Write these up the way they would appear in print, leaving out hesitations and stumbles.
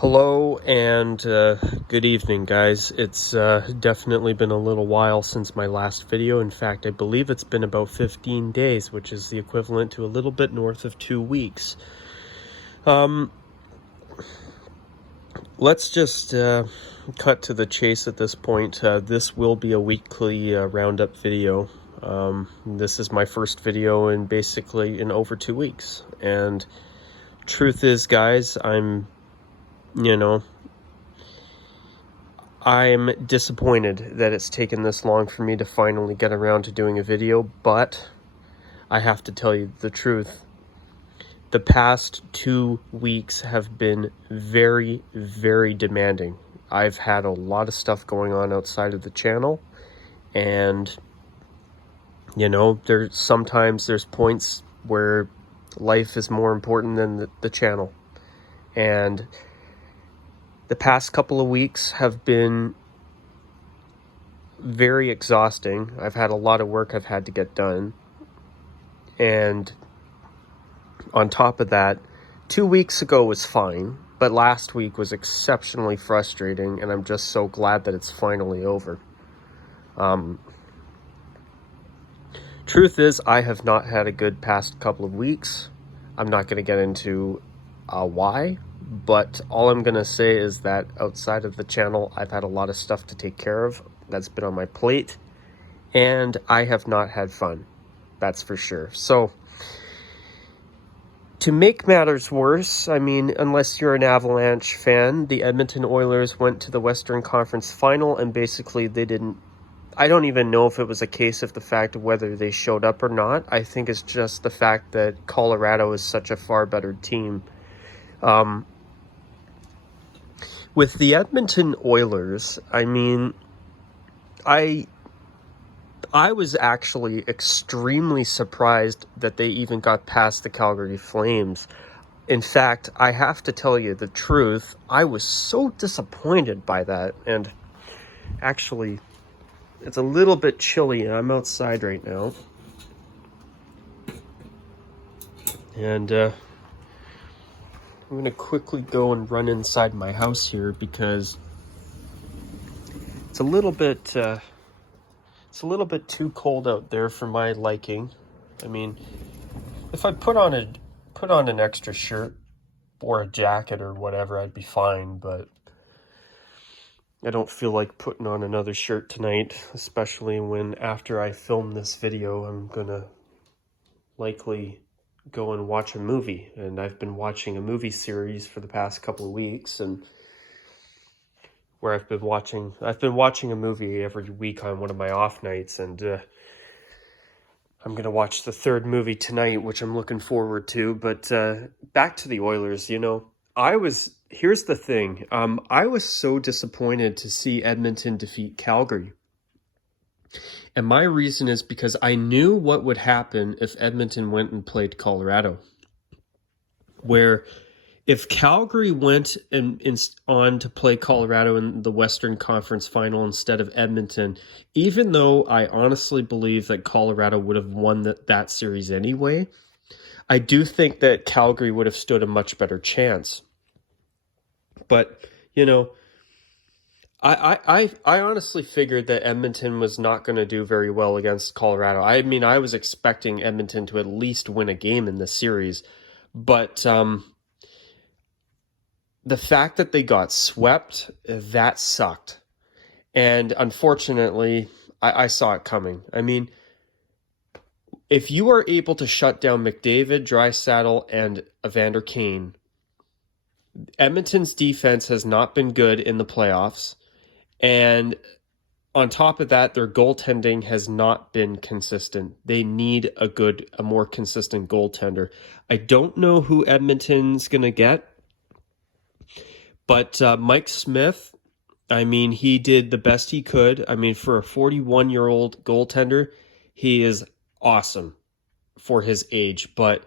Hello and good evening, guys. It's definitely been a little while since my last video. In fact, I believe it's been about 15 days, which is the equivalent to a little bit north of 2 weeks. Let's just cut to the chase at this point. This will be a weekly roundup video. This is my first video in over 2 weeks. And truth is, guys, I'm disappointed that it's taken this long for me to finally get around to doing a video, but I have to tell you the truth. The past 2 weeks have been very, very demanding. I've had a lot of stuff going on outside of the channel, and sometimes there's points where life is more important than the channel. And the past couple of weeks have been very exhausting. I've had a lot of work I've had to get done. And on top of that, 2 weeks ago was fine, but last week was exceptionally frustrating, and I'm just so glad that it's finally over. Truth is, I have not had a good past couple of weeks. I'm not going to get into why. But all I'm going to say is that outside of the channel, I've had a lot of stuff to take care of that's been on my plate, and I have not had fun. That's for sure. So, to make matters worse, unless you're an Avalanche fan, the Edmonton Oilers went to the Western Conference Final, and basically I don't even know if it was a case of the fact of whether they showed up or not. I think it's just the fact that Colorado is such a far better team. With the Edmonton Oilers, I was actually extremely surprised that they even got past the Calgary Flames. In fact, I have to tell you the truth, I was so disappointed by that. And actually, it's a little bit chilly. I'm outside right now. And I'm going to quickly go and run inside my house here because it's a little bit too cold out there for my liking. If I put on an extra shirt or a jacket or whatever, I'd be fine, but I don't feel like putting on another shirt tonight, especially when after I film this video, I'm going to likely go and watch a movie. And I've been watching a movie series for the past couple of weeks, and where I've been watching a movie every week on one of my off nights, and I'm going to watch the third movie tonight, which I'm looking forward to. But back to the Oilers, here's the thing. I was so disappointed to see Edmonton defeat Calgary. And my reason is because I knew what would happen if Edmonton went and played Colorado. Where if Calgary went on to play Colorado in the Western Conference Final instead of Edmonton, even though I honestly believe that Colorado would have won that series anyway, I do think that Calgary would have stood a much better chance. But, I honestly figured that Edmonton was not going to do very well against Colorado. I was expecting Edmonton to at least win a game in this series, but the fact that they got swept, that sucked. And unfortunately, I saw it coming. If you are able to shut down McDavid, Draisaitl, and Evander Kane, Edmonton's defense has not been good in the playoffs. And on top of that, their goaltending has not been consistent. They need a more consistent goaltender. I don't know who Edmonton's going to get, but Mike Smith, he did the best he could. For a 41-year-old goaltender, he is awesome for his age, but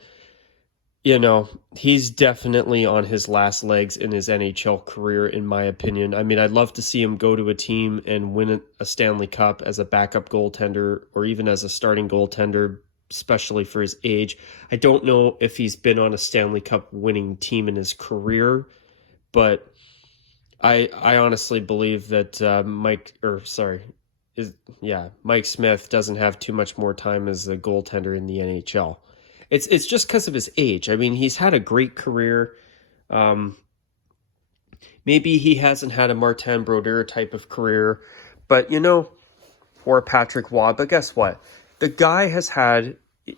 he's definitely on his last legs in his NHL career, in my opinion. I'd love to see him go to a team and win a Stanley Cup as a backup goaltender or even as a starting goaltender, especially for his age. I don't know if he's been on a Stanley Cup winning team in his career, But I honestly believe that Mike Smith doesn't have too much more time as a goaltender in the NHL. It's just because of his age. I mean, he's had a great career. Maybe he hasn't had a Martin Brodeur type of career, but or Patrick Waugh. But guess what? The guy has had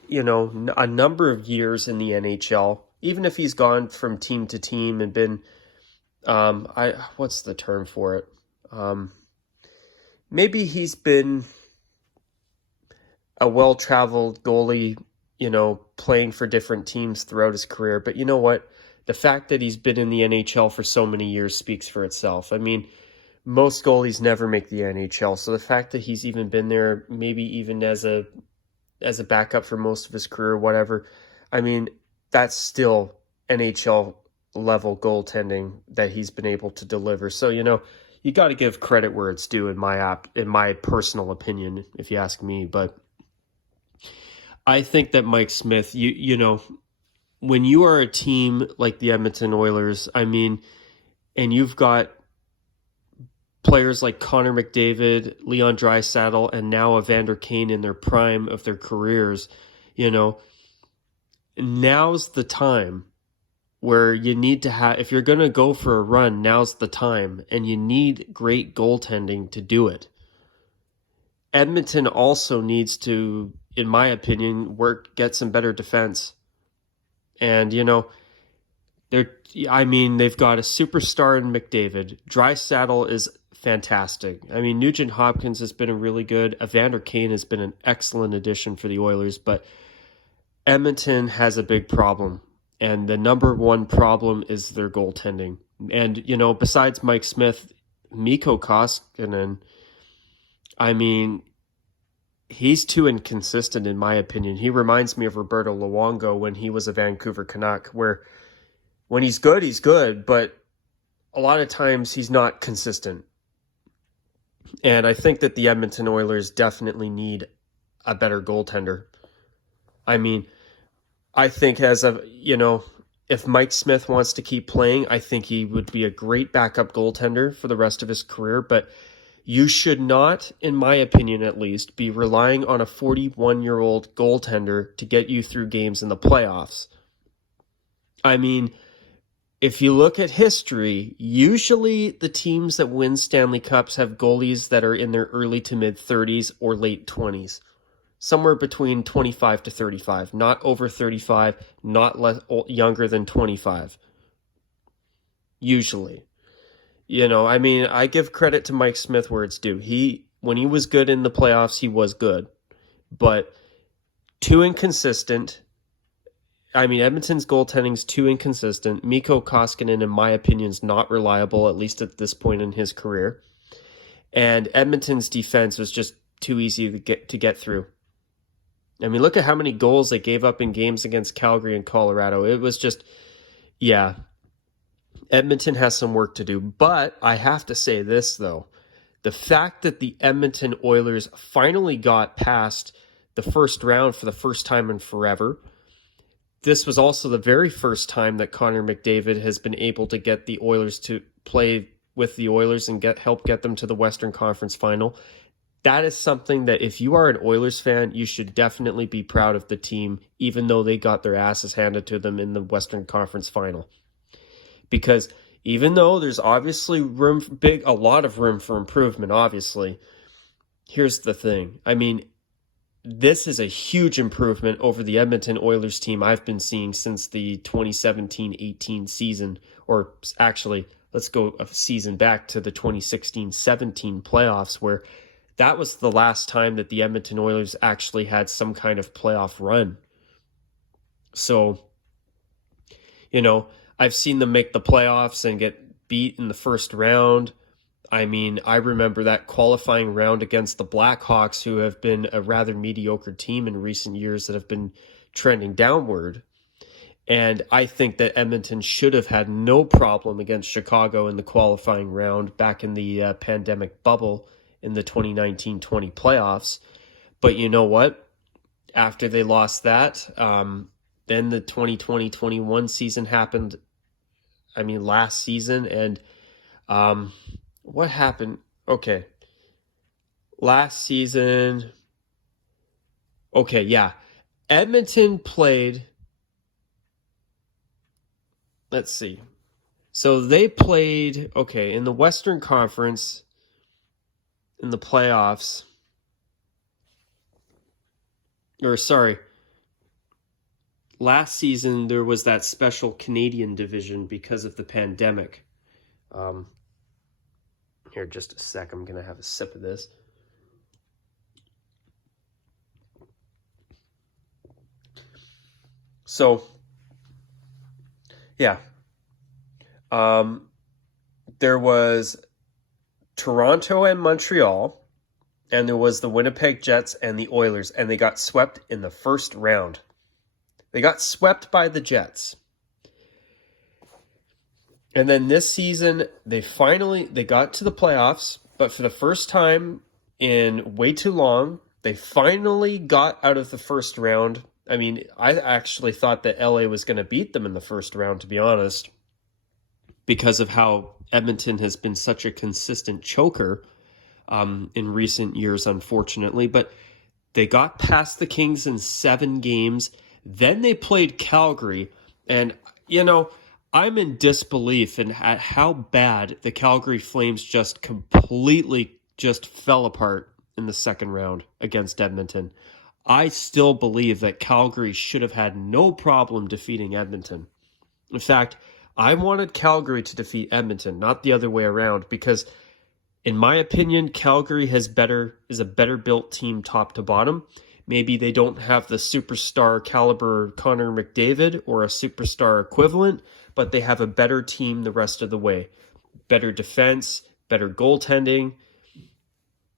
a number of years in the NHL. Even if he's gone from team to team and been what's the term for it? Maybe he's been a well-traveled goalie, playing for different teams throughout his career. But you know what? The fact that he's been in the NHL for so many years speaks for itself. I mean, most goalies never make the NHL. So the fact that he's even been there, maybe even as a backup for most of his career, whatever, I mean, that's still NHL level goaltending that he's been able to deliver. So, you got to give credit where it's due in my personal opinion, if you ask me. But I think that Mike Smith, when you are a team like the Edmonton Oilers, I mean, and you've got players like Connor McDavid, Leon Draisaitl, and now Evander Kane in their prime of their careers, now's the time where you need to have, if you're going to go for a run, now's the time, and you need great goaltending to do it. Edmonton also needs to, in my opinion, get some better defense. And, they've got a superstar in McDavid. Draisaitl is fantastic. I mean, Nugent Hopkins has been a really good. Evander Kane has been an excellent addition for the Oilers, but Edmonton has a big problem. And the number one problem is their goaltending. And, besides Mike Smith, Mikko Koskinen, I mean, he's too inconsistent in my opinion. He reminds me of Roberto Luongo when he was a Vancouver Canuck, where when he's good, but a lot of times he's not consistent. And I think that the Edmonton Oilers definitely need a better goaltender. I mean, I think if Mike Smith wants to keep playing, I think he would be a great backup goaltender for the rest of his career. But you should not, in my opinion at least, be relying on a 41-year-old goaltender to get you through games in the playoffs. I mean, if you look at history, usually the teams that win Stanley Cups have goalies that are in their early to mid-30s or late 20s. Somewhere between 25 to 35, not over 35, not younger than 25. Usually. I give credit to Mike Smith where it's due. When he was good in the playoffs, he was good. But too inconsistent. I mean, Edmonton's goaltending's too inconsistent. Mikko Koskinen, in my opinion, is not reliable, at least at this point in his career. And Edmonton's defense was just too easy to get through. I mean, look at how many goals they gave up in games against Calgary and Colorado. It was just, Edmonton has some work to do. But I have to say this, though. The fact that the Edmonton Oilers finally got past the first round for the first time in forever. This was also the very first time that Connor McDavid has been able to get the Oilers to play with the Oilers and help get them to the Western Conference Final. That is something that if you are an Oilers fan, you should definitely be proud of the team, even though they got their asses handed to them in the Western Conference Final. Because even though there's obviously a lot of room for improvement, obviously, here's the thing. I mean, this is a huge improvement over the Edmonton Oilers team I've been seeing since the 2017-18 season, or actually, let's go a season back to the 2016-17 playoffs, where that was the last time that the Edmonton Oilers actually had some kind of playoff run. So, I've seen them make the playoffs and get beat in the first round. I mean, I remember that qualifying round against the Blackhawks, who have been a rather mediocre team in recent years that have been trending downward. And I think that Edmonton should have had no problem against Chicago in the qualifying round back in the pandemic bubble in the 2019-20 playoffs. But you know what? After they lost that, then the 2020-21 season happened last season. And what happened? Okay. Last season. Okay, yeah. Edmonton played. Let's see. So they played, okay, in the Western Conference in the playoffs. Or, sorry. Last season, there was that special Canadian division because of the pandemic. Here, just a sec. I'm going to have a sip of this. So, yeah. There was Toronto and Montreal, and there was the Winnipeg Jets and the Oilers, and they got swept in the first round. They got swept by the Jets. And then this season, they got to the playoffs, but for the first time in way too long, they finally got out of the first round. I mean, I actually thought that LA was going to beat them in the first round, to be honest, because of how Edmonton has been such a consistent choker in recent years, unfortunately. But they got past the Kings in 7 games. Then they played Calgary. And, I'm in disbelief at how bad the Calgary Flames just completely just fell apart in the second round against Edmonton. I still believe that Calgary should have had no problem defeating Edmonton. In fact, I wanted Calgary to defeat Edmonton, not the other way around, because in my opinion, Calgary is a better built team top to bottom. Maybe they don't have the superstar caliber Connor McDavid or a superstar equivalent, but they have a better team the rest of the way. Better defense, better goaltending,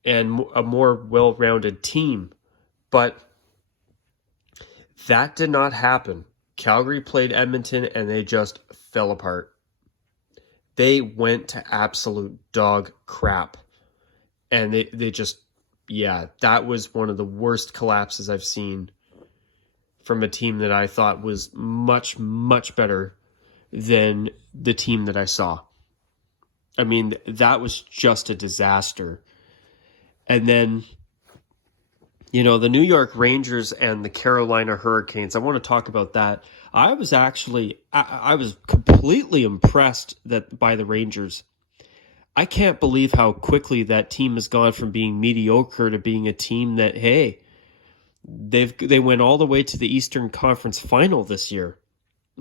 and a more well-rounded team. But that did not happen. Calgary played Edmonton and they just fell apart. They went to absolute dog crap. And they just, that was one of the worst collapses I've seen from a team that I thought was much, much better than the team that I saw. I mean, that was just a disaster. And then, the New York Rangers and the Carolina Hurricanes, I want to talk about that. I was completely impressed by the Rangers. I can't believe how quickly that team has gone from being mediocre to being a team that, hey, they went all the way to the Eastern Conference Final this year.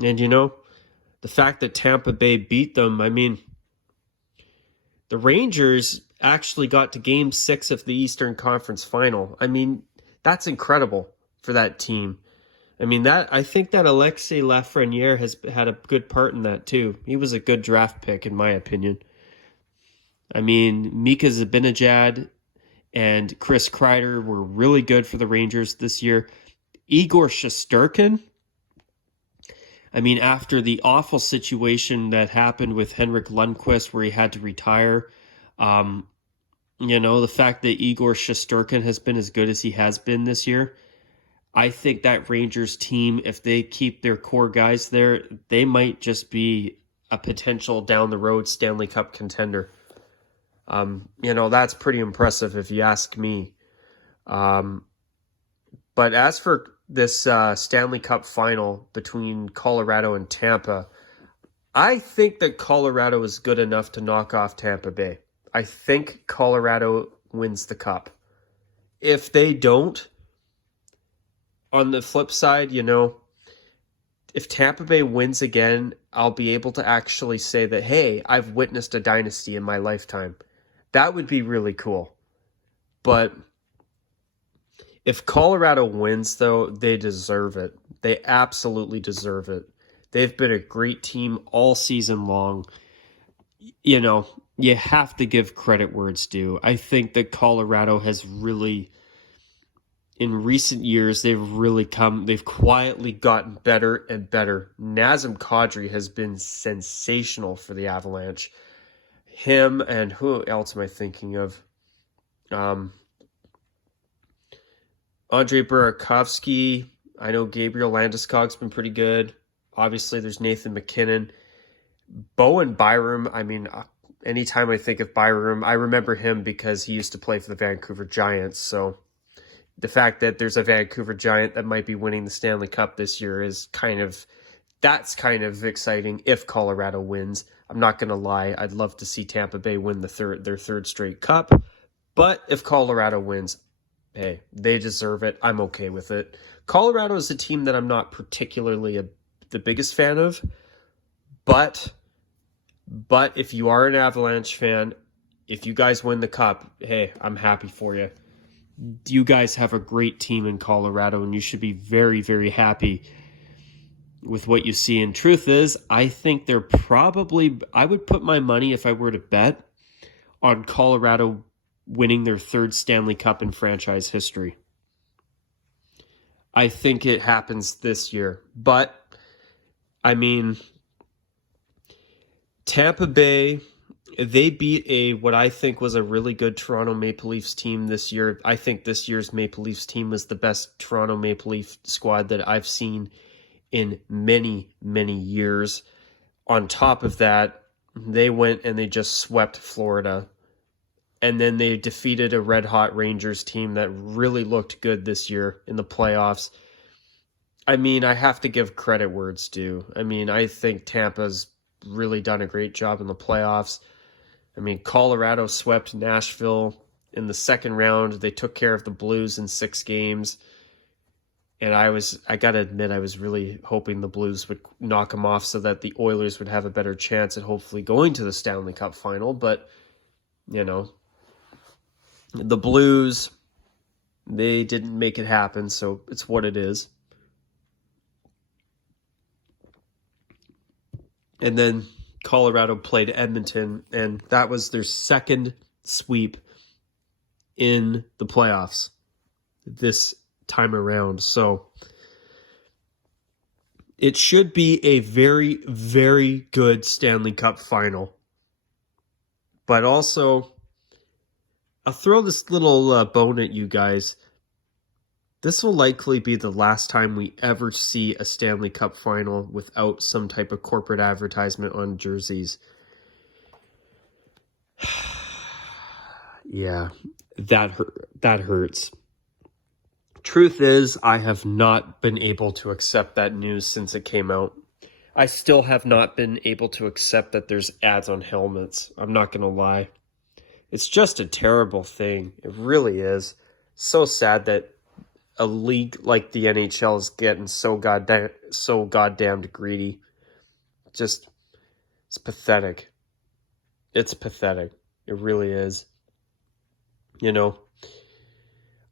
And, the fact that Tampa Bay beat them, I mean, the Rangers actually got to Game 6 of the Eastern Conference Final. I mean, that's incredible for that team. I mean, I think that Alexis Lafreniere has had a good part in that too. He was a good draft pick, in my opinion. I mean, Mika Zibanejad and Chris Kreider were really good for the Rangers this year. Igor Shesterkin, I mean, after the awful situation that happened with Henrik Lundqvist where he had to retire, the fact that Igor Shesterkin has been as good as he has been this year, I think that Rangers team, if they keep their core guys there, they might just be a potential down the road Stanley Cup contender. That's pretty impressive if you ask me. But as for this Stanley Cup final between Colorado and Tampa, I think that Colorado is good enough to knock off Tampa Bay. I think Colorado wins the cup. If they don't, on the flip side, if Tampa Bay wins again, I'll be able to actually say that, hey, I've witnessed a dynasty in my lifetime. That would be really cool. But if Colorado wins, though, they deserve it. They absolutely deserve it. They've been a great team all season long. You have to give credit where it's due. I think that Colorado has really, in recent years, they've quietly gotten better and better. Nazem Kadri has been sensational for the Avalanche. Him and who else am I thinking of? Andre Burakovsky. I know Gabriel Landeskog's been pretty good. Obviously, there's Nathan McKinnon. Bowen Byram, I mean, anytime I think of Byram, I remember him because he used to play for the Vancouver Giants. So the fact that there's a Vancouver Giant that might be winning the Stanley Cup this year is that's kind of exciting if Colorado wins. I'm not going to lie. I'd love to see Tampa Bay win their third straight cup. But if Colorado wins, hey, they deserve it. I'm okay with it. Colorado is a team that I'm not particularly the biggest fan of. But if you are an Avalanche fan, if you guys win the cup, hey, I'm happy for you. You guys have a great team in Colorado, and you should be very, very happy with what you see. And truth is, I think I would put my money, if I were to bet, on Colorado winning their third Stanley Cup in franchise history. I think it happens this year. But, I mean, Tampa Bay, they beat what I think was a really good Toronto Maple Leafs team this year. I think this year's Maple Leafs team was the best Toronto Maple Leaf squad that I've seen in many, many years. On top of that, they went and they just swept Florida. And then they defeated a red-hot Rangers team that really looked good this year in the playoffs. I mean, I have to give credit where it's due. I mean, I think Tampa's really done a great job in the playoffs. I mean, Colorado swept Nashville in the second round. They took care of the Blues in 6 games. And I got to admit, I was really hoping the Blues would knock them off so that the Oilers would have a better chance at hopefully going to the Stanley Cup final. But, you know, the Blues, they didn't make it happen, so it's what it is. And then Colorado played Edmonton, and that was their second sweep in the playoffs this time around. So it should be a very, very good Stanley Cup final. But also, I'll throw this little bone at you guys. This will likely be the last time we ever see a Stanley Cup final without some type of corporate advertisement on jerseys. Yeah, that hurts. Truth is, I have not been able to accept that news since it came out. I still have not been able to accept that there's ads on helmets. I'm not going to lie. It's just a terrible thing. It really is. So sad that a league like the NHL is getting so goddamned greedy. Just, it's pathetic. It's pathetic. It really is. You know,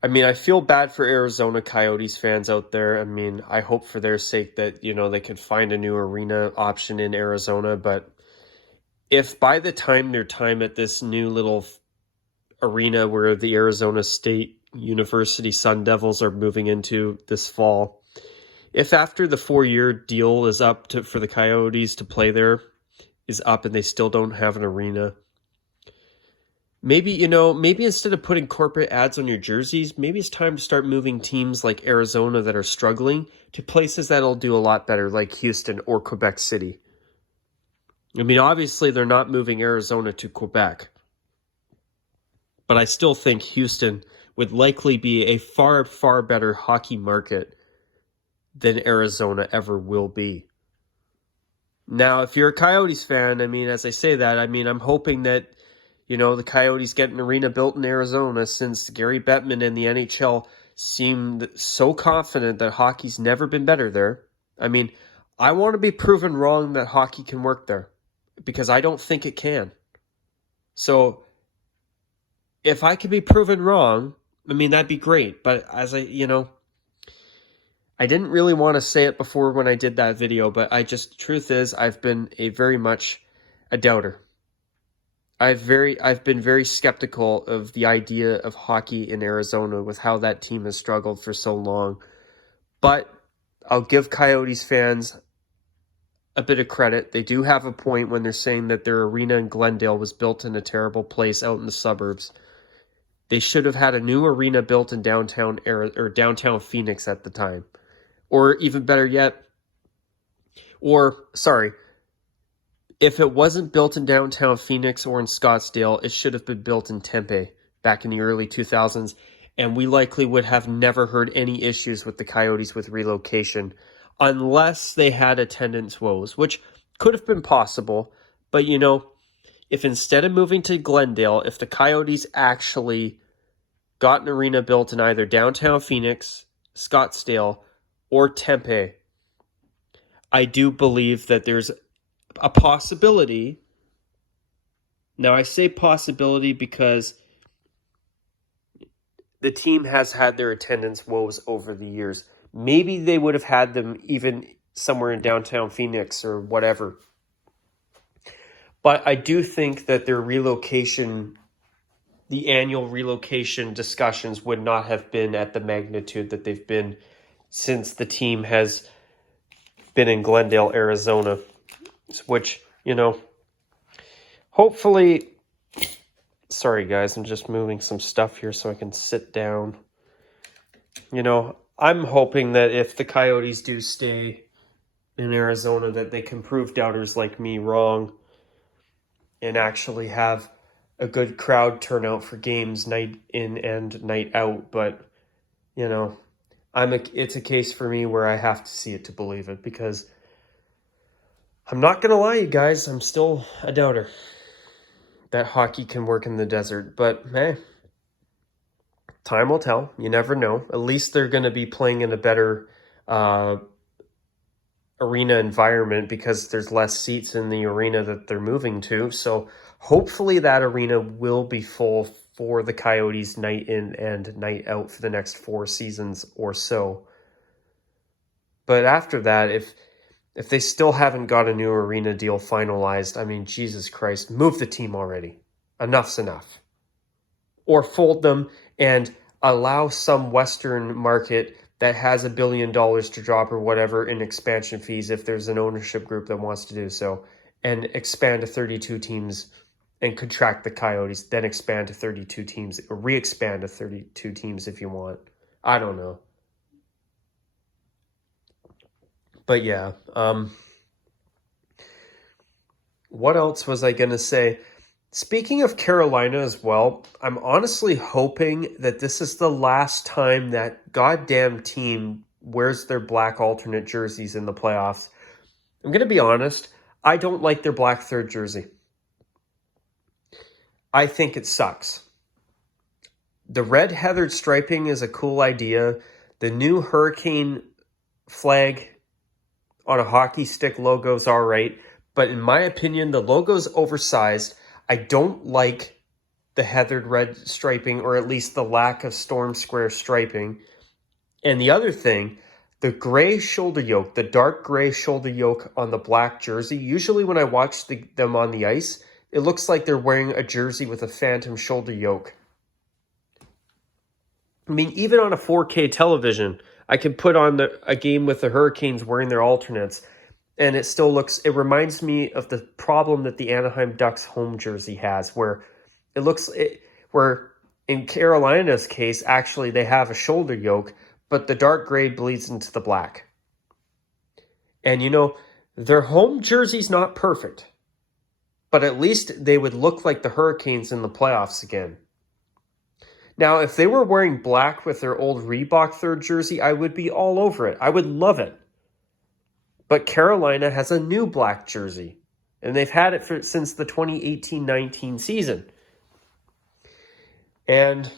I mean, I feel bad for Arizona Coyotes fans out there. I mean, I hope for their sake that, you know, they could find a new arena option in Arizona. But if by the time their time at this new little arena where the Arizona State University Sun Devils are moving into this fall, if after the 4-year deal is up for the Coyotes to play there is up and they still don't have an arena, maybe instead of putting corporate ads on your jerseys, maybe it's time to start moving teams like Arizona that are struggling to places that'll do a lot better, like Houston or Quebec City. I mean, obviously they're not moving Arizona to Quebec, but I still think Houston would likely be a far, far better hockey market than Arizona ever will be. Now, if you're a Coyotes fan, I mean, as I say that, I mean, I'm hoping that, you know, the Coyotes get an arena built in Arizona, since Gary Bettman and the NHL seemed so confident that hockey's never been better there. I mean, I want to be proven wrong that hockey can work there, because I don't think it can. So if I can be proven wrong, I mean, that'd be great. But as I didn't really want to say it before when I did that video, but truth is, I've been very much a doubter. I've been very skeptical of the idea of hockey in Arizona with how that team has struggled for so long. But I'll give Coyotes fans a bit of credit. They do have a point when they're saying that their arena in Glendale was built in a terrible place out in the suburbs. They should have had a new arena built in downtown Phoenix at the time. Or even better yet, if it wasn't built in downtown Phoenix or in Scottsdale, it should have been built in Tempe back in the early 2000s. And we likely would have never heard any issues with the Coyotes with relocation unless they had attendance woes, which could have been possible. But, you know, if instead of moving to Glendale, if the Coyotes actually got an arena built in either downtown Phoenix, Scottsdale, or Tempe, I do believe that there's a possibility. Now, I say possibility because the team has had their attendance woes over the years. Maybe they would have had them even somewhere in downtown Phoenix or whatever. But I do think that their relocation, the annual relocation discussions would not have been at the magnitude that they've been since the team has been in Glendale, Arizona, which, you know, hopefully, sorry guys, I'm just moving some stuff here so I can sit down. You know, I'm hoping that if the Coyotes do stay in Arizona, that they can prove doubters like me wrong and actually have a good crowd turnout for games night in and night out. But, you know, it's a case for me where I have to see it to believe it, because I'm not going to lie, you guys, I'm still a doubter that hockey can work in the desert. But, hey, time will tell. You never know. At least they're going to be playing in a better arena environment because there's less seats in the arena that they're moving to. So hopefully that arena will be full for the Coyotes night in and night out for the next 4 seasons or so. But after that, if they still haven't got a new arena deal finalized, I mean, Jesus Christ, move the team already. Enough's enough. Or fold them and allow some Western market that has $1 billion to drop or whatever in expansion fees if there's an ownership group that wants to do so, and expand to 32 teams and contract the Coyotes, then expand to 32 teams, or re-expand to 32 teams if you want. I don't know. But yeah, what else was I going to say? Speaking of Carolina as well, I'm honestly hoping that this is the last time that goddamn team wears their black alternate jerseys in the playoffs. I'm going to be honest, I don't like their black third jersey. I think it sucks. The red heathered striping is a cool idea. The new Hurricane flag on a hockey stick logo is all right. But in my opinion, the logo's oversized. I don't like the heathered red striping, or at least the lack of storm square striping. And the other thing, the gray shoulder yoke, the dark gray shoulder yoke on the black jersey, usually when I watch them on the ice, it looks like they're wearing a jersey with a phantom shoulder yoke. I mean, even on a 4K television, I can put on a game with the Hurricanes wearing their alternates, and it still looks, it reminds me of the problem that the Anaheim Ducks home jersey has, where where in Carolina's case, actually they have a shoulder yoke, but the dark gray bleeds into the black. And you know, their home jersey's not perfect, but at least they would look like the Hurricanes in the playoffs again. Now, if they were wearing black with their old Reebok third jersey, I would be all over it. I would love it. But Carolina has a new black jersey, and they've had it since the 2018-19 season. And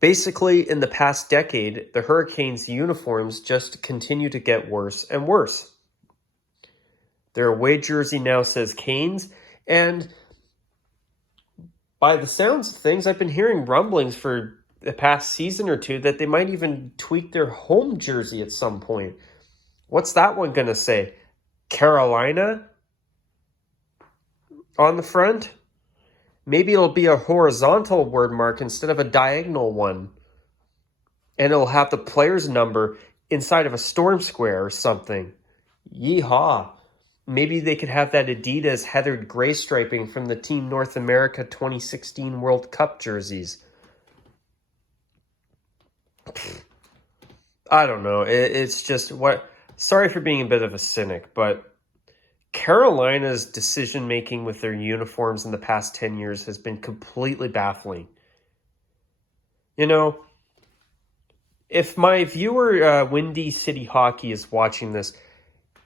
basically, in the past decade, the Hurricanes' uniforms just continue to get worse and worse. Their away jersey now says Canes, and by the sounds of things, I've been hearing rumblings for the past season or two that they might even tweak their home jersey at some point. What's that one going to say? Carolina on the front? Maybe it'll be a horizontal word mark instead of a diagonal one. And it'll have the player's number inside of a storm square or something. Yeehaw. Maybe they could have that Adidas heathered gray striping from the Team North America 2016 World Cup jerseys. I don't know. It's just what... Sorry for being a bit of a cynic, but Carolina's decision-making with their uniforms in the past 10 years has been completely baffling. You know, if my viewer, Windy City Hockey, is watching this,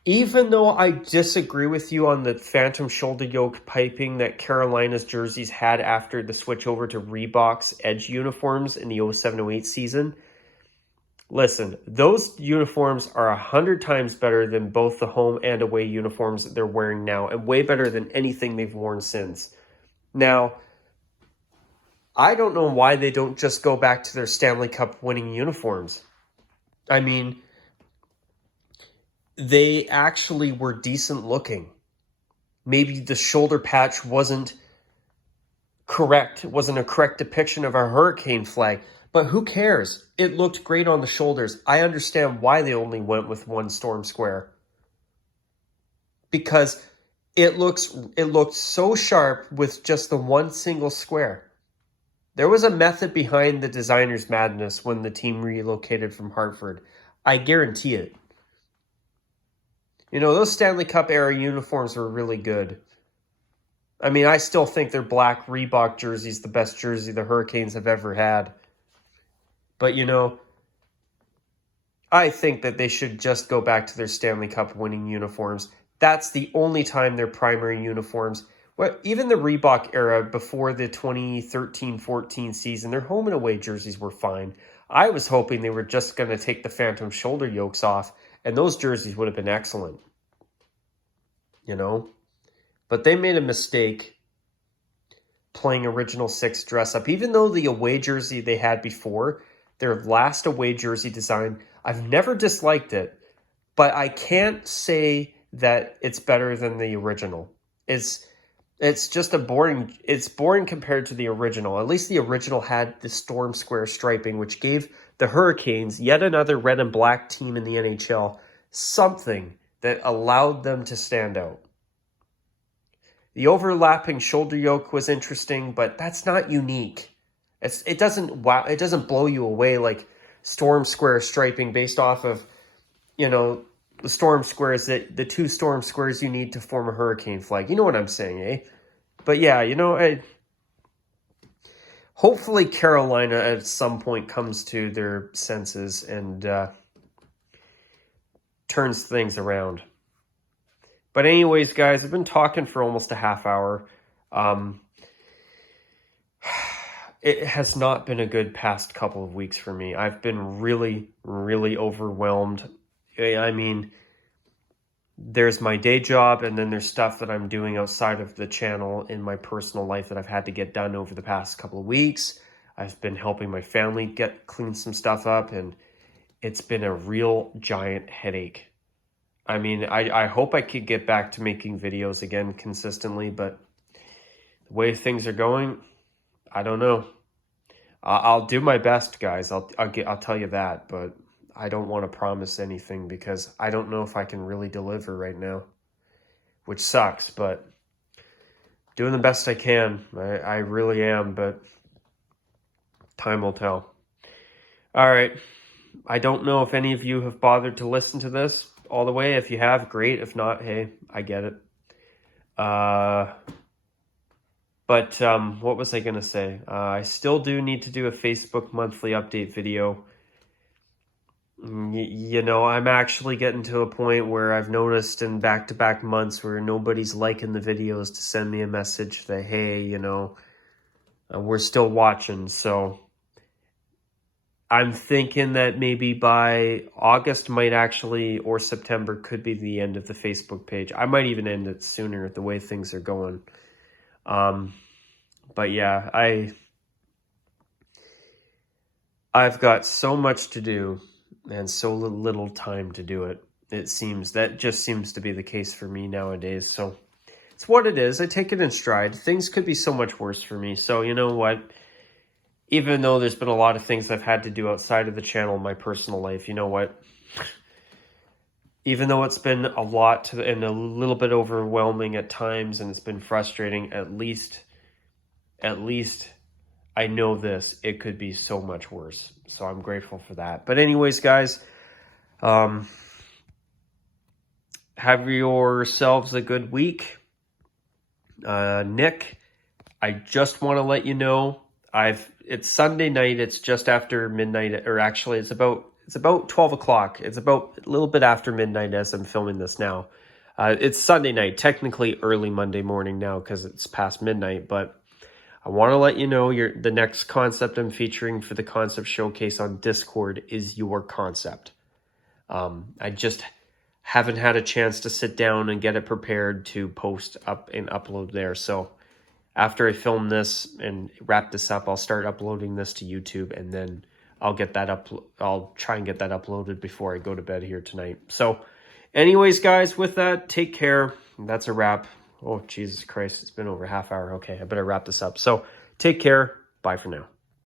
even though I disagree with you on the phantom shoulder yoke piping that Carolina's jerseys had after the switch over to Reebok's Edge uniforms in the 07-08 season, listen, those uniforms are 100 times better than both the home and away uniforms that they're wearing now, and way better than anything they've worn since. Now, I don't know why they don't just go back to their Stanley Cup winning uniforms. I mean, they actually were decent looking. Maybe the shoulder patch wasn't correct. It wasn't a correct depiction of a hurricane flag. But who cares? It looked great on the shoulders. I understand why they only went with one storm square. Because it looked so sharp with just the one single square. There was a method behind the designer's madness when the team relocated from Hartford. I guarantee it. You know, those Stanley Cup era uniforms were really good. I mean, I still think their black Reebok jersey is the best jersey the Hurricanes have ever had. But, you know, I think that they should just go back to their Stanley Cup winning uniforms. That's the only time their primary uniforms. Well, even the Reebok era before the 2013-14 season, their home and away jerseys were fine. I was hoping they were just going to take the phantom shoulder yokes off, and those jerseys would have been excellent. You know? But they made a mistake playing Original Six dress up. Even though the away jersey they had before, their last away jersey design, I've never disliked it, but I can't say that it's better than the original. It's just it's boring compared to the original. At least the original had the storm square striping, which gave the Hurricanes, yet another red and black team in the NHL, something that allowed them to stand out. The overlapping shoulder yoke was interesting, but that's not unique. It doesn't blow you away like storm square striping based off of, you know, the storm squares, the two storm squares you need to form a hurricane flag. You know what I'm saying, eh? But yeah, you know, hopefully Carolina at some point comes to their senses and turns things around. But anyways, guys, I've been talking for almost a half hour. It has not been a good past couple of weeks for me. I've been really, really overwhelmed. I mean, there's my day job, and then there's stuff that I'm doing outside of the channel in my personal life that I've had to get done over the past couple of weeks. I've been helping my family clean some stuff up, and it's been a real giant headache. I mean, I hope I could get back to making videos again consistently, but the way things are going, I don't know. I'll do my best, guys. I'll tell you that, but I don't want to promise anything because I don't know if I can really deliver right now, which sucks, but doing the best I can. I really am, but time will tell. All right. I don't know if any of you have bothered to listen to this all the way. If you have, great. If not, hey, I get it. But what was I going to say? I still do need to do a Facebook monthly update video. You know, I'm actually getting to a point where I've noticed in back-to-back months where nobody's liking the videos to send me a message that, hey, you know, we're still watching. So I'm thinking that maybe by August might actually, or September, could be the end of the Facebook page. I might even end it sooner the way things are going. But yeah, I've got so much to do and so little time to do it. That just seems to be the case for me nowadays. So it's what it is. I take it in stride. Things could be so much worse for me. So you know what? Even though there's been a lot of things I've had to do outside of the channel in my personal life, you know what? Even though it's been a lot and a little bit overwhelming at times and it's been frustrating, at least I know this. It could be so much worse. So I'm grateful for that. But anyways, guys, have yourselves a good week. Nick, I just want to let you know, it's Sunday night. It's just after midnight, or actually it's about 12 o'clock. It's about a little bit after midnight as I'm filming this now. It's Sunday night, technically early Monday morning now because it's past midnight, but I want to let you know the next concept I'm featuring for the concept showcase on Discord is your concept. I just haven't had a chance to sit down and get it prepared to post up and upload there. So after I film this and wrap this up, I'll start uploading this to YouTube, and then I'll try and get that uploaded before I go to bed here tonight. So anyways, guys, with that, take care. That's a wrap. Oh, Jesus Christ, it's been over a half hour. Okay, I better wrap this up. So take care. Bye for now.